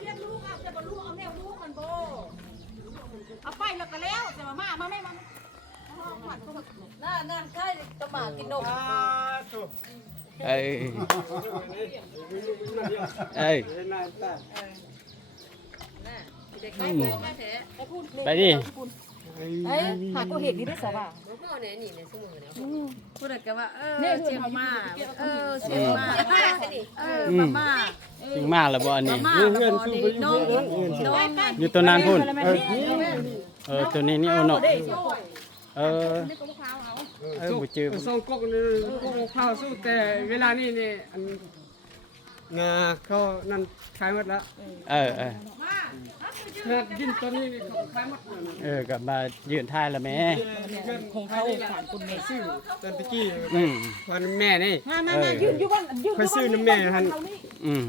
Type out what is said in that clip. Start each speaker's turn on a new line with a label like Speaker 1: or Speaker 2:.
Speaker 1: เรียกลูกเอาจะบ่ลูกเอาแนวลูกมันโบเอาไปแล้วก็แล้วจะมามามาไม่มา
Speaker 2: น่านั่นใช่ตะหมากินนม
Speaker 3: เอ้ยเอ้ย
Speaker 2: เด็ก ไม่พูดมาแท้
Speaker 3: ไปดิ
Speaker 1: เอ้ยหาตัวเห็ดนี่ได้สบาย
Speaker 2: บ่พ่อเนี่ยนี่เนี่ยสมุนเนี่ยพูดกันว่าเออเจ็บมากเออเจ็บมากเออมาม่า
Speaker 3: ถึงมากแล้วบ่อันนี้
Speaker 2: มาเพื่อนสู้ไปน้องน้อง
Speaker 3: อยู่ตัวนั้นพุ่นเออตัวนี้นี่เอาเนาะเออเออบ่จือ
Speaker 4: ส่งกกนี่กกข้าวสู้แต่เวลานี้นี่อันงาเขานั่นขายหมดแล้ว
Speaker 3: เออเออ
Speaker 4: เฮ็ดกินตอนนี้นี่เขาขายหมดแล้ว
Speaker 3: เออกลับมายืนท่ายแล้วแม่
Speaker 4: คงเขาถามคุณแม่ซื้อตอนตะกี้
Speaker 3: อืม
Speaker 4: วันแม่นี่
Speaker 1: มามามายืนอยู่บ้านยืน
Speaker 4: ไปซื้อน้ำแม่หัน
Speaker 3: อืม